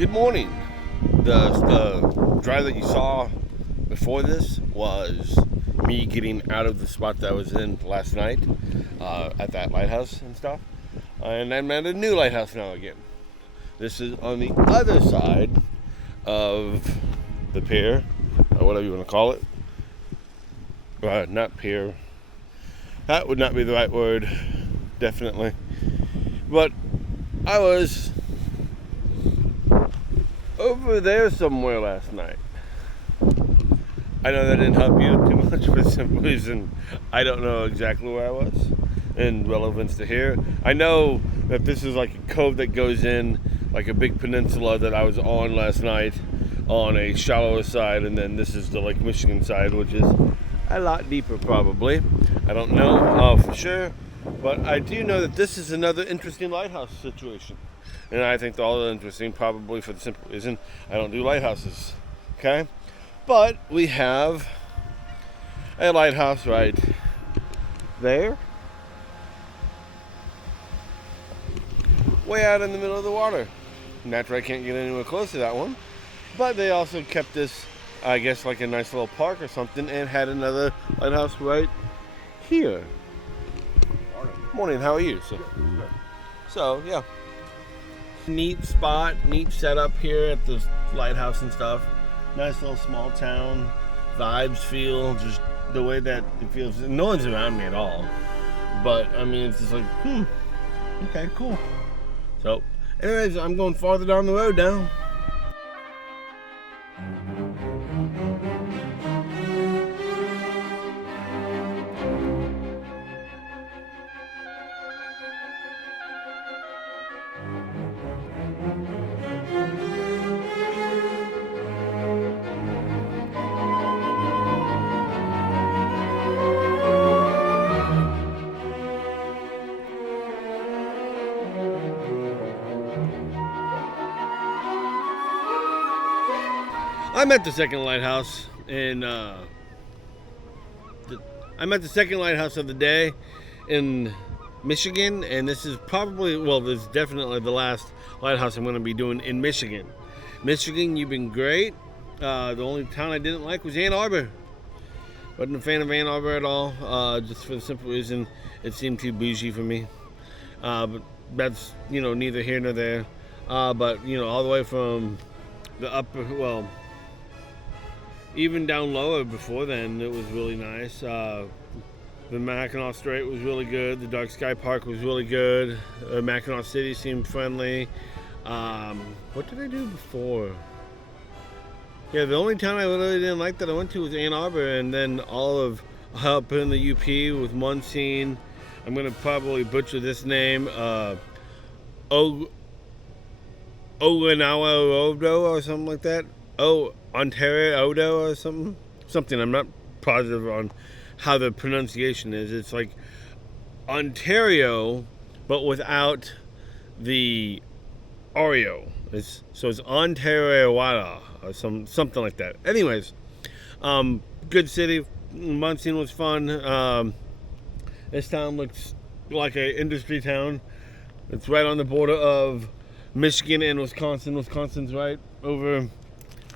Good morning. The drive that you saw before this was me getting out of the spot that I was in last night at that lighthouse and stuff. And I'm at a new lighthouse now again. This is on the other side of the pier, or whatever you want to call it. Not pier. That would not be the right word, definitely. But I was over there somewhere last night. I know that didn't help you too much for some reason. I don't know exactly where I was in relevance to here. I know that this is like a cove that goes in like a big peninsula that I was on last night on a shallower side, and then this is the Lake Michigan side, which is a lot deeper probably. I don't know for sure, but I do know that this is another interesting lighthouse situation. And I think they're all interesting, probably for the simple reason I don't do lighthouses, okay? But we have a lighthouse right there, way out in the middle of the water. Naturally, I can't get anywhere close to that one. But they also kept this, I guess, like a nice little park or something, and had another lighthouse right here. Morning, how are you? So yeah. Neat spot, neat setup here at the lighthouse and stuff. Nice little small town vibes feel, just the way that it feels. No one's around me at all, but I mean, it's just like, okay, cool. So anyways, I'm going farther down the road now. I'm at the second lighthouse of the day in Michigan, and this is probably, well, this is definitely the last lighthouse I'm going to be doing in Michigan. Michigan, you've been great. The only town I didn't like was Ann Arbor. Wasn't a fan of Ann Arbor at all, just for the simple reason it seemed too bougie for me. But that's, neither here nor there. But, all the way from the upper, well, even down lower before then, it was really nice. The Mackinac Strait was really good. The Dark Sky Park was really good. Mackinac City seemed friendly. What did I do before? Yeah, the only town I really didn't like that I went to was Ann Arbor, and then all of up in the UP with Muncie. I'm going to probably butcher this name. Oganawa Odo or something like that. Ontario Odo or something. I'm not positive on how the pronunciation is. It's like Ontario, but without the Oreo. It's Ontario or something like that. Anyways, good city. Muncie was fun. This town looks like an industry town. It's right on the border of Michigan and Wisconsin. Wisconsin's right over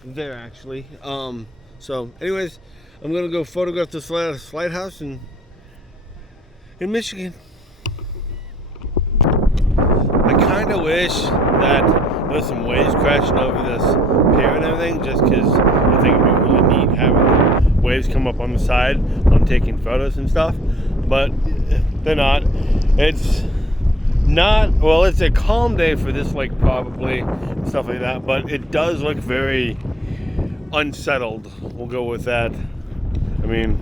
there, actually. So anyways, I'm gonna go photograph this lighthouse in Michigan. I kind of wish that there's some waves crashing over this pier and everything, just because I think it'd be really neat having the waves come up on the side when taking photos and stuff. But they're not. It's a calm day for this lake probably, and stuff like that, but it does look very unsettled. We'll go with that. I mean,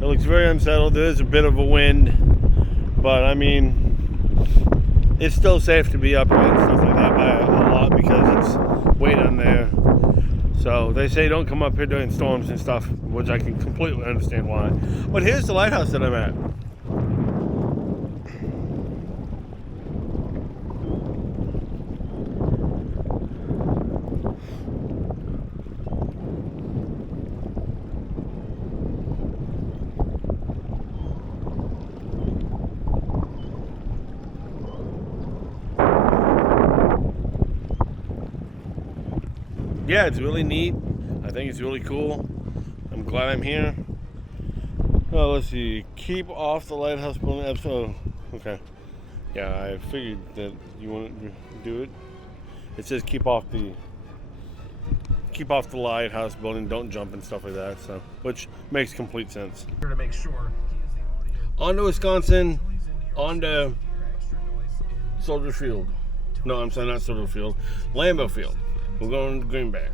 it looks very unsettled. There is a bit of a wind, but I mean, it's still safe to be up here and stuff like that by a lot because it's way down there. So they say don't come up here during storms and stuff, which I can completely understand why. But here's the lighthouse that I'm at. yeah, it's really neat. I think it's really cool. I'm glad I'm here. Oh, let's see. Keep off the lighthouse building episode. Okay. Yeah, I figured that you wouldn't do it. It says keep off the lighthouse building. Don't jump and stuff like that. So, which makes complete sense. To make sure On to Wisconsin. On to Soldier Field. No, I'm sorry, not Soldier Field. Lambeau Field. We're going to Green Bay.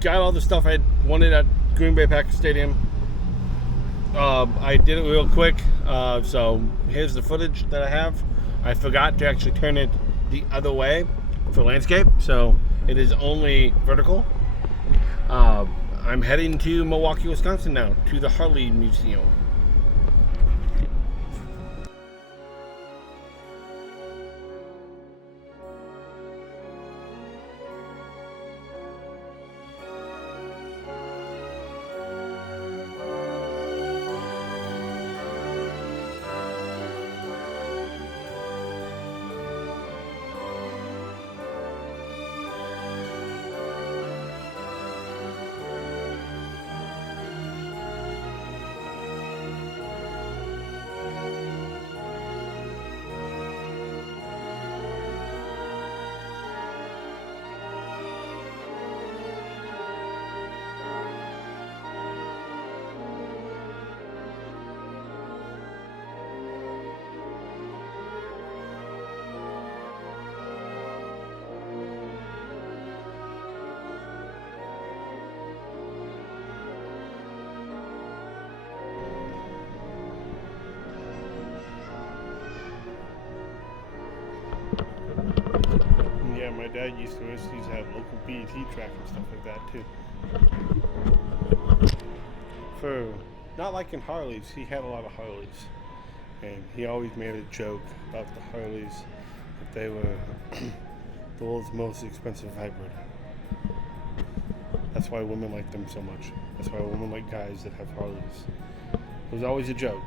Got all the stuff I wanted at Green Bay Packers Stadium. I did it real quick, so here's the footage that I have. I forgot to actually turn it the other way for landscape, so it is only vertical. I'm heading to Milwaukee, Wisconsin now, to the Harley Museum. Yeah, my dad used to have local BET track and stuff like that too. For not liking Harleys, he had a lot of Harleys, and he always made a joke about the Harleys that they were the world's most expensive hybrid. That's why women like them so much. That's why women like guys that have Harleys. It was always a joke.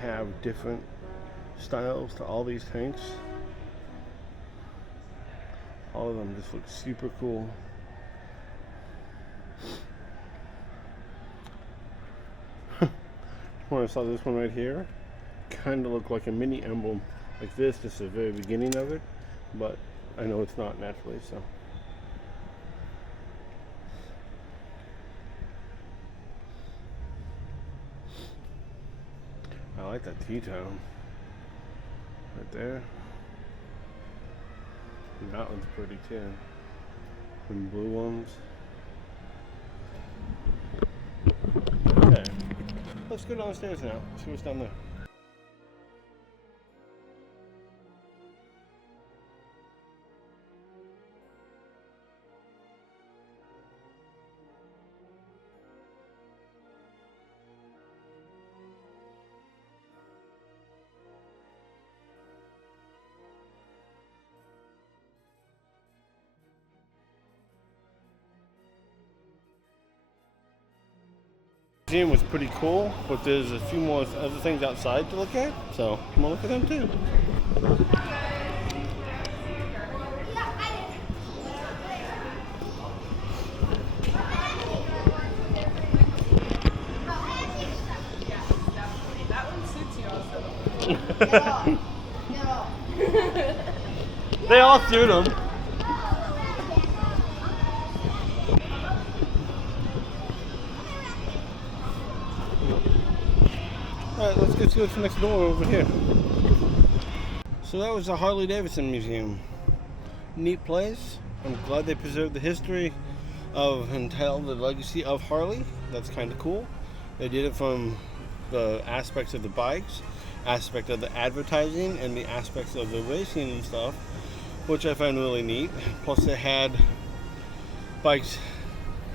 have different styles to all these tanks. All of them just look super cool. When I saw this one right here, kind of looked like a mini emblem like this, just the very beginning of it, but I know it's not naturally, so. I like that T-tone right there. And that one's pretty too. Some blue ones. Okay, let's go downstairs now. See what's down there. The museum was pretty cool, but there's a few more other things outside to look at, so I'm gonna look at them too. They all suit them. Alright, let's get to the next door over here. So that was the Harley Davidson Museum. Neat place. I'm glad they preserved the history of and tell the legacy of Harley. That's kind of cool. They did it from the aspects of the bikes, aspect of the advertising, and the aspects of the racing and stuff, which I find really neat. Plus they had bikes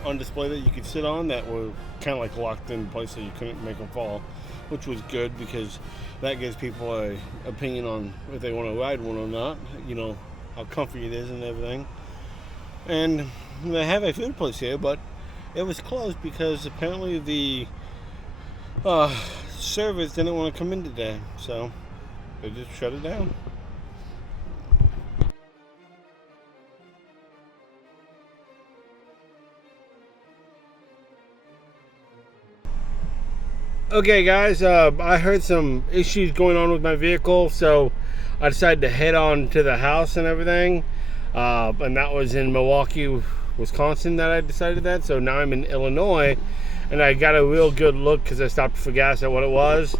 on display that you could sit on that were kind of like locked in place so you couldn't make them fall, which was good because that gives people an opinion on if they want to ride one or not, you know, how comfy it is and everything. And they have a food place here, but it was closed because apparently the servers didn't want to come in today, so they just shut it down. Okay guys, I heard some issues going on with my vehicle, so I decided to head on to the house and everything, and that was in Milwaukee, Wisconsin that I decided that. So now I'm in Illinois, and I got a real good look because I stopped for gas at what it was.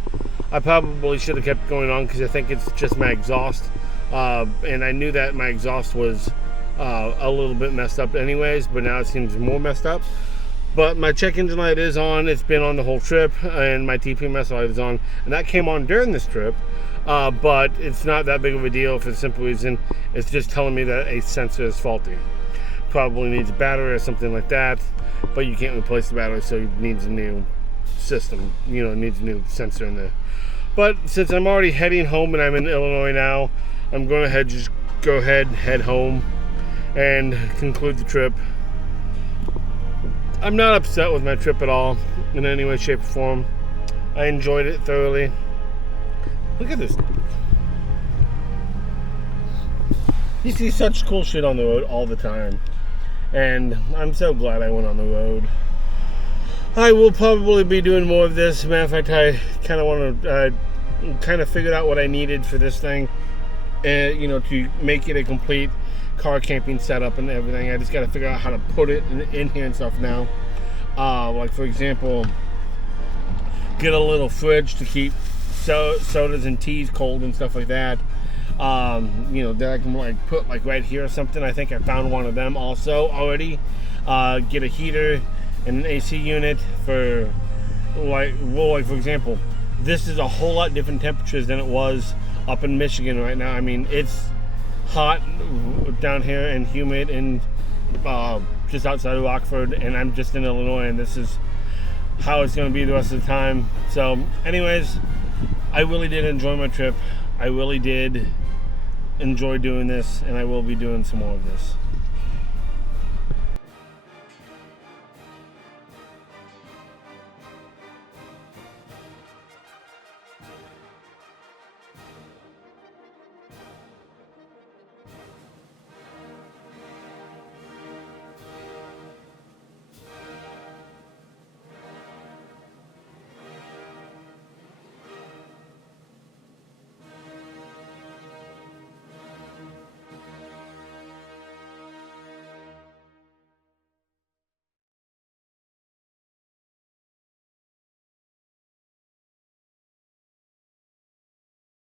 I probably should have kept going on because I think it's just my exhaust, and I knew that my exhaust was a little bit messed up anyways, but now it seems more messed up. But my check engine light is on. It's been on the whole trip, and my TPMS light is on, and that came on during this trip. But it's not that big of a deal for the simple reason it's just telling me that a sensor is faulty. Probably needs a battery or something like that, but you can't replace the battery, so it needs a new system. You know, it needs a new sensor in there. But since I'm already heading home and I'm in Illinois now, I'm going to head home and conclude the trip. I'm not upset with my trip at all in any way, shape, or form. I enjoyed it thoroughly. Look at this. You see such cool shit on the road all the time, and I'm so glad I went on the road. I will probably be doing more of this. Matter of fact, I kind of want to kind of figured out what I needed for this thing, and you know, to make it a complete car camping setup and everything. I just got to figure out how to put it in here and stuff now. Like for example, get a little fridge to keep sodas and teas cold and stuff like that. You know, that I can like put like right here or something. I think I found one of them also already. Get a heater and an AC unit for like for example, this is a whole lot different temperatures than it was up in Michigan right now. I mean, it's hot down here and humid and just outside of Rockford, and I'm just in Illinois, and this is how it's going to be the rest of the time. So anyways, I really did enjoy my trip. I really did enjoy doing this, and I will be doing some more of this.